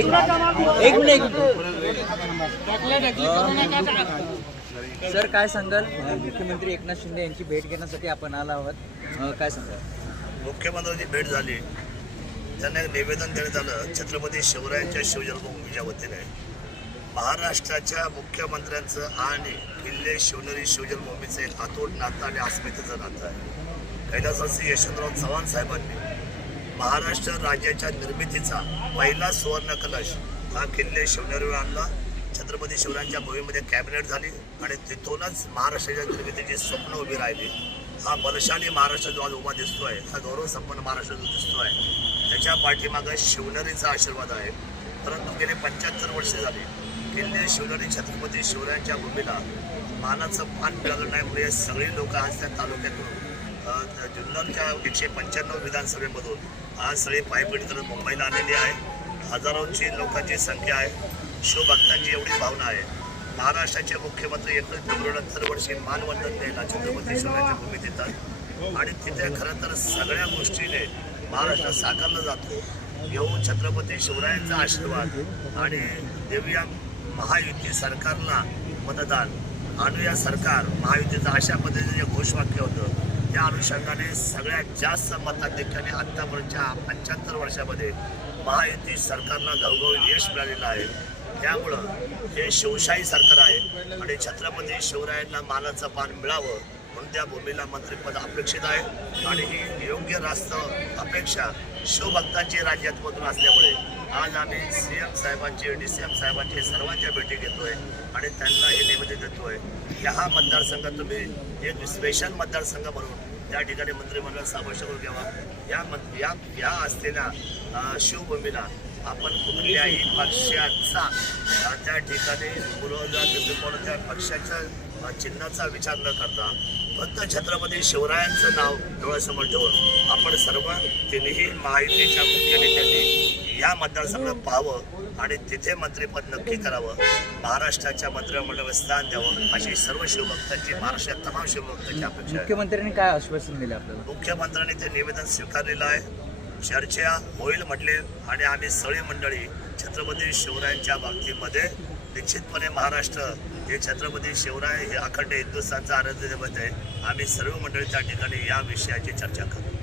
एक minute. Sir काय सांगाल? मुख्यमंत्री एकनाथ शिंदे यांची भेट घेण्यासाठी आपण आला आहोत. काय सांगाल? मुख्यमंत्र्यांची भेट झाली. त्यांना एक निवेदन देण्यात आलं. छत्रपती शिवरायांच्या शिवजन्मभूमीच्या वतीने. महाराष्ट्राच्या मुख्यमंत्र्यांचं आणि किल्ले शिवनेरी शिवजन्मभूमीचं एक अतोट नातं आणि अस्मितेचं नातं आहे. कैलासवासी यशवंतराव चव्हाण साहेबांनी महाराष्ट्र राज्याच्या निर्मितीचा पहिला सुवर्ण कलश हा किल्ले शिवनेरीवर आणला. छत्रपती शिवरायांच्या भूमीमध्ये कॅबिनेट झाली आणि तिथूनच महाराष्ट्राच्या निर्मितीची स्वप्न उभी राहिली. हा बलशाली महाराष्ट्र जो आज उभा दिसतो आहे हा गौरव संपन्न महाराष्ट्र जो आहे त्याच्या पाठीमागं शिवनेरीचा आशीर्वाद आहे. परंतु गेले पंच्याहत्तर वर्षे झाली किल्ले शिवनेरी छत्रपती शिवरायांच्या भूमीला मानाचं पान मिळालं नाही म्हणजे सगळी लोक आज त्या तालुक्यातून जुन्नरच्या एकशे पंच्याण्णव विधानसभेमधून आज सगळी पायपीट करत मुंबईला आलेली आहे. हजारोची लोकांची संख्या आहे. शिवभक्तांची एवढी भावना आहे. महाराष्ट्राचे मुख्यमंत्री एकवीस फेब्रुवारी दरवर्षी मानवंदन द्यायला छत्रपती शिवरायांच्या भूमीत येतात. आणि तिथे खरं तर सगळ्या गोष्टीने महाराष्ट्र साकारला जातो. येऊ छत्रपती शिवरायांचा आशीर्वाद आणि देवया महायुती सरकारला मतदान. आणूया सरकार. महायुतीचं अशा पद्धतीचं जे घोषवाक्य होतं. त्या अनुषंगाने सगळ्यात जास्त मताधिक्याने आत्तापर्यंतच्या पंच्याहत्तर वर्षामध्ये महायुती सरकारला घवघवी यश मिळालेलं आहे. त्यामुळं हे शिवशाही सरकार आहे आणि छत्रपती शिवरायांना मानाचं पान मिळावं म्हणून त्या भूमीला मंत्रिपद अपेक्षित आहे. आणि ही योग्य रास्त अपेक्षा शिवभक्तांची राज्यात मधून असल्यामुळे आज आम्ही सी एम साहेबांची डी सी एम साहेबांची सर्वांच्या भेटी घेतोय आणि त्यांना हे निवेदन देतोय. की हा मतदारसंघ तुम्ही एक स्पेशल मतदारसंघ म्हणून त्या ठिकाणी मंत्रिमंडळ सामावेश करून घ्यावा. या मत या या असलेल्या शिवभूमीला आपण कुठल्याही पक्षाचा त्या ठिकाणी पुरवजा म्हणून त्या पक्षाच्या अं, चिन्हाचा विचार न करता फक्त छत्रपती शिवरायांचं नाव डोळ्यासमोर ठेवून आपण सर्व तिन्ही महायुतीच्या मुख्य नेत्यांनी या मतदारसंघात पाहावं आणि तिथे मंत्रिपद नक्की करावं. महाराष्ट्राच्या मंत्रिमंडळावर स्थान द्यावं अशी सर्व शिवभक्तांची महाराष्ट्रात तमाम शिवभक्तांची अपेक्षा मुख्यमंत्र्यांनी काय आश्वासन दिले आपल्याला? मुख्यमंत्र्यांनी ते निवेदन स्वीकारलेलं आहे. चर्चा होईल म्हटले आणि आम्ही सगळी मंडळी छत्रपती शिवरायांच्या बाबतीमध्ये निश्चितपणे महाराष्ट्र हे छत्रपती शिवराय हे अखंड हिंदुस्थानचा आराध्य दैवत आहे आम्ही सर्व मंडळी त्या ठिकाणी या विषयाची चर्चा करू.